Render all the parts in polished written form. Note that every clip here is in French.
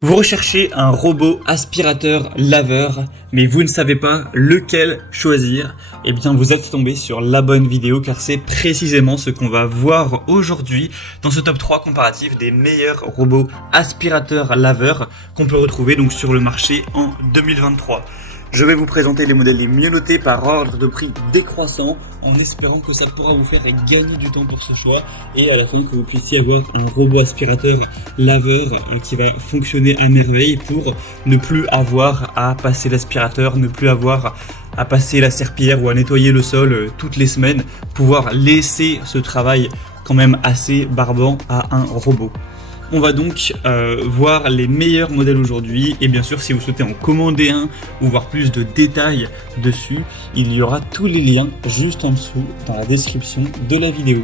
Vous recherchez un robot aspirateur laveur, mais vous ne savez pas lequel choisir. Eh bien, vous êtes tombé sur la bonne vidéo car c'est précisément ce qu'on va voir aujourd'hui dans ce top 3 comparatif des meilleurs robots aspirateurs laveurs qu'on peut retrouver donc sur le marché en 2023. Je vais vous présenter les modèles les mieux notés par ordre de prix décroissant en espérant que ça pourra vous faire gagner du temps pour ce choix et à la fin que vous puissiez avoir un robot aspirateur laveur qui va fonctionner à merveille pour ne plus avoir à passer l'aspirateur, ne plus avoir à passer la serpillière ou à nettoyer le sol toutes les semaines, pouvoir laisser ce travail quand même assez barbant à un robot. On va donc voir les meilleurs modèles aujourd'hui et bien sûr si vous souhaitez en commander un ou voir plus de détails dessus, il y aura tous les liens juste en dessous dans la description de la vidéo.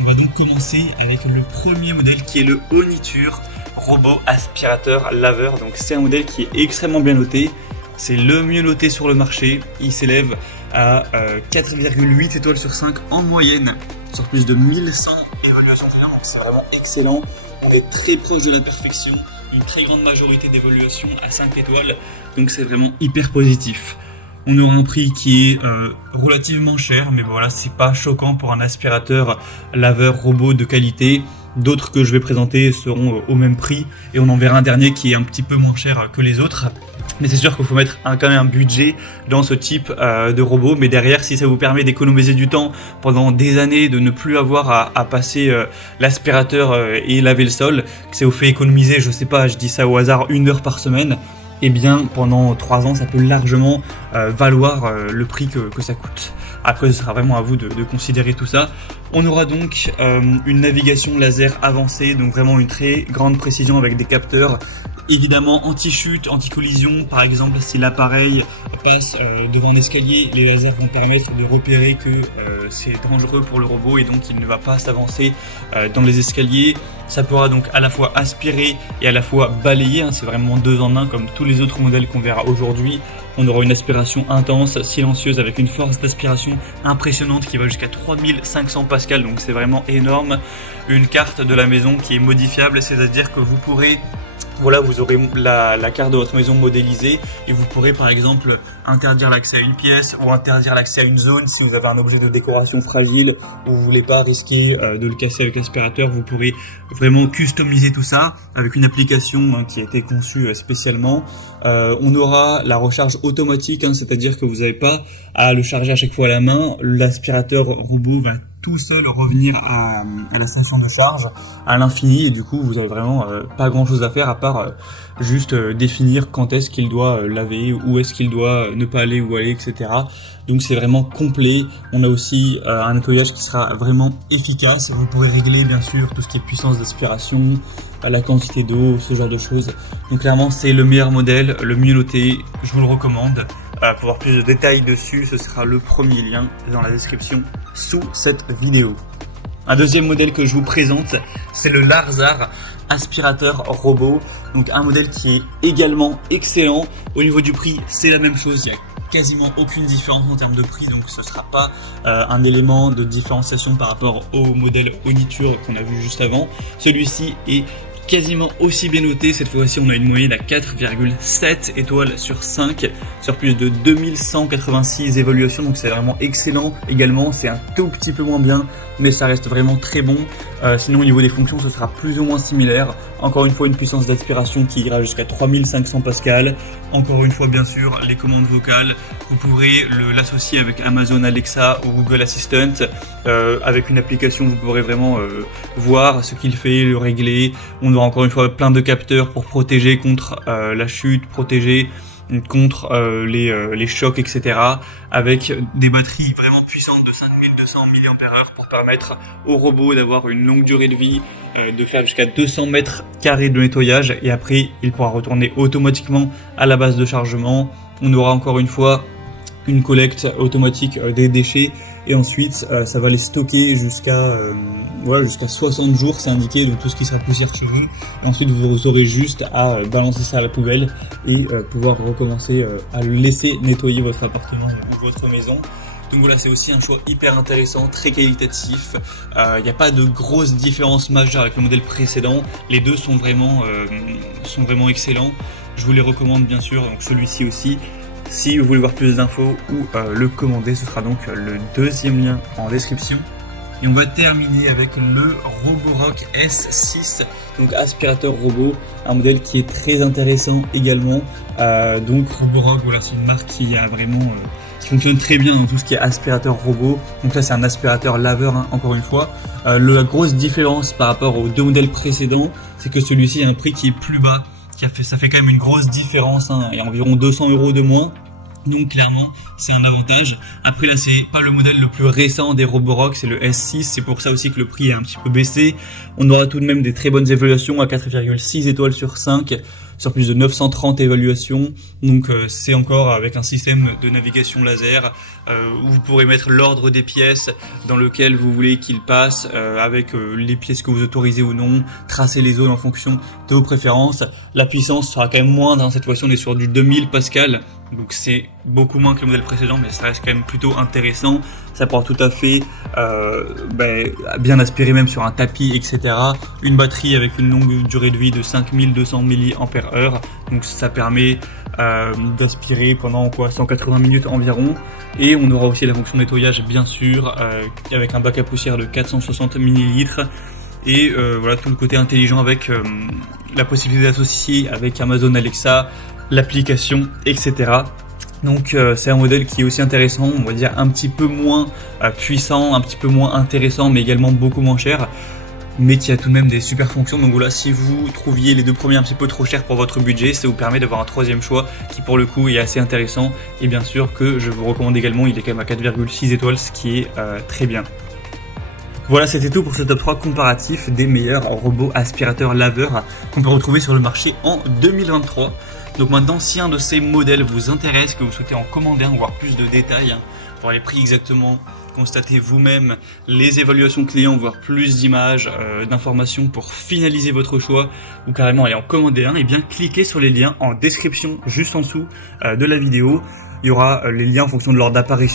On va donc commencer avec le premier modèle qui est le Oniture robot aspirateur laveur. Donc c'est un modèle qui est extrêmement bien noté, c'est le mieux noté sur le marché, il s'élève à 4,8 étoiles sur 5 en moyenne sur plus de 1100 évaluations clients, donc c'est vraiment excellent. On est très proche de la perfection, une très grande majorité d'évaluations à 5 étoiles, donc c'est vraiment hyper positif. On aura un prix qui est relativement cher, mais voilà, c'est pas choquant pour un aspirateur laveur robot de qualité. D'autres que je vais présenter seront au même prix et on en verra un dernier qui est un petit peu moins cher que les autres. Mais c'est sûr qu'il faut mettre quand même un budget dans ce type de robot. Mais derrière, si ça vous permet d'économiser du temps pendant des années, de ne plus avoir à passer l'aspirateur et laver le sol, que ça vous fait économiser, je sais pas, je dis ça au hasard, 1 heure par semaine, eh bien pendant 3 ans, ça peut largement valoir le prix que ça coûte. Après, ce sera vraiment à vous de considérer tout ça. On aura donc une navigation laser avancée, donc vraiment une très grande précision avec des capteurs. Évidemment anti-chute, anti-collision, par exemple si l'appareil passe devant un escalier, les lasers vont permettre de repérer que c'est dangereux pour le robot et donc il ne va pas s'avancer dans les escaliers. Ça pourra donc à la fois aspirer et à la fois balayer, c'est vraiment 2 en 1 comme tous les autres modèles qu'on verra aujourd'hui. On aura une aspiration intense, silencieuse avec une force d'aspiration impressionnante qui va jusqu'à 3500 pascal, donc c'est vraiment énorme. Une carte de la maison qui est modifiable, c'est-à-dire que vous pourrez... Voilà, vous aurez la carte de votre maison modélisée et vous pourrez par exemple interdire l'accès à une pièce ou interdire l'accès à une zone si vous avez un objet de décoration fragile ou vous voulez pas risquer de le casser avec l'aspirateur. Vous pourrez vraiment customiser tout ça avec une application qui a été conçue spécialement. On aura la recharge automatique, c'est-à-dire que vous n'avez pas à le charger à chaque fois à la main. L'aspirateur robot va tout seul revenir à la station de charge à l'infini et du coup vous avez vraiment pas grand chose à faire à part juste définir quand est-ce qu'il doit laver, où est-ce qu'il doit ne pas aller, où aller, etc. Donc c'est vraiment complet. On a aussi un nettoyage qui sera vraiment efficace. Vous pourrez régler bien sûr tout ce qui est puissance d'aspiration, la quantité d'eau, ce genre de choses. Donc clairement c'est le meilleur modèle, le mieux noté, je vous le recommande. Pour voir plus de détails dessus, ce sera le premier lien dans la description sous cette vidéo. Un deuxième modèle que je vous présente, c'est le Larzar aspirateur robot. Donc un modèle qui est également excellent. Au niveau du prix, c'est la même chose. Il n'y a quasiment aucune différence en termes de prix, donc ce ne sera pas un élément de différenciation par rapport au modèle Oniture qu'on a vu juste avant. Celui-ci est quasiment aussi bien noté, cette fois-ci on a une moyenne à 4,7 étoiles sur 5 sur plus de 2186 évaluations, donc c'est vraiment excellent. Également c'est un tout petit peu moins bien mais ça reste vraiment très bon. Sinon au niveau des fonctions ce sera plus ou moins similaire. Encore une fois une puissance d'aspiration qui ira jusqu'à 3500 pascal. Encore une fois bien sûr les commandes vocales, vous pourrez l'associer avec Amazon Alexa ou Google Assistant. Avec une application vous pourrez vraiment voir ce qu'il fait, le régler. On aura encore une fois plein de capteurs pour protéger contre la chute, protéger contre les chocs, etc. Avec des batteries vraiment puissantes de 5200 mAh pour permettre au robot d'avoir une longue durée de vie, de faire jusqu'à 200 mètres carrés de nettoyage et après il pourra retourner automatiquement à la base de chargement. On aura encore une fois une collecte automatique des déchets et ensuite ça va les stocker jusqu'à 60 jours, c'est indiqué, donc tout ce qui sera poussière sur eux. Et ensuite vous aurez juste à balancer ça à la poubelle et pouvoir recommencer à laisser nettoyer votre appartement ou votre maison. Donc voilà, c'est aussi un choix hyper intéressant, très qualitatif. Il n'y a pas de grosse différence majeure avec le modèle précédent. Les deux sont vraiment excellents. Je vous les recommande bien sûr, donc celui-ci aussi. Si vous voulez voir plus d'infos ou le commander, ce sera donc le deuxième lien en description. Et on va terminer avec le Roborock S6, donc aspirateur robot, un modèle qui est très intéressant également. Donc Roborock, voilà, c'est une marque qui a vraiment qui fonctionne très bien dans tout ce qui est aspirateur robot. Donc là c'est un aspirateur laveur, hein, encore une fois. La grosse différence par rapport aux deux modèles précédents, c'est que celui-ci a un prix qui est plus bas. Ça fait quand même une grosse différence, hein, et environ 200 € de moins. Donc clairement c'est un avantage. Après là c'est pas le modèle le plus récent des Roborock, c'est le S6, c'est pour ça aussi que le prix est un petit peu baissé. On aura tout de même des très bonnes évaluations à 4,6 étoiles sur 5 sur plus de 930 évaluations. Donc c'est encore avec un système de navigation laser où vous pourrez mettre l'ordre des pièces dans lequel vous voulez qu'il passe, avec les pièces que vous autorisez ou non, tracer les zones en fonction de vos préférences. La puissance sera quand même moindre, hein. Cette fois-ci on est sur du 2000 Pascal, donc c'est beaucoup moins que le modèle précédent, mais ça reste quand même plutôt intéressant. Ça pourra tout à fait bien aspirer même sur un tapis, etc. Une batterie avec une longue durée de vie de 5200 mAh, donc ça permet d'aspirer pendant 180 minutes environ. Et on aura aussi la fonction nettoyage bien sûr, avec un bac à poussière de 460 ml. Et voilà, tout le côté intelligent avec la possibilité d'associer avec Amazon Alexa, l'application, etc. Donc c'est un modèle qui est aussi intéressant, on va dire un petit peu moins puissant, un petit peu moins intéressant, mais également beaucoup moins cher, mais qui a tout de même des super fonctions. Donc voilà, si vous trouviez les deux premiers un petit peu trop chers pour votre budget, ça vous permet d'avoir un troisième choix qui pour le coup est assez intéressant. Et bien sûr que je vous recommande également, il est quand même à 4,6 étoiles, ce qui est très bien. Voilà, c'était tout pour ce top 3 comparatif des meilleurs robots aspirateurs laveurs qu'on peut retrouver sur le marché en 2023. Donc maintenant, si un de ces modèles vous intéresse, que vous souhaitez en commander un, voir plus de détails, voir les prix exactement, constater vous-même les évaluations clients, voir plus d'images, d'informations pour finaliser votre choix, ou carrément aller en commander un, et bien cliquez sur les liens en description juste en dessous de la vidéo. Il y aura les liens en fonction de l'ordre d'apparition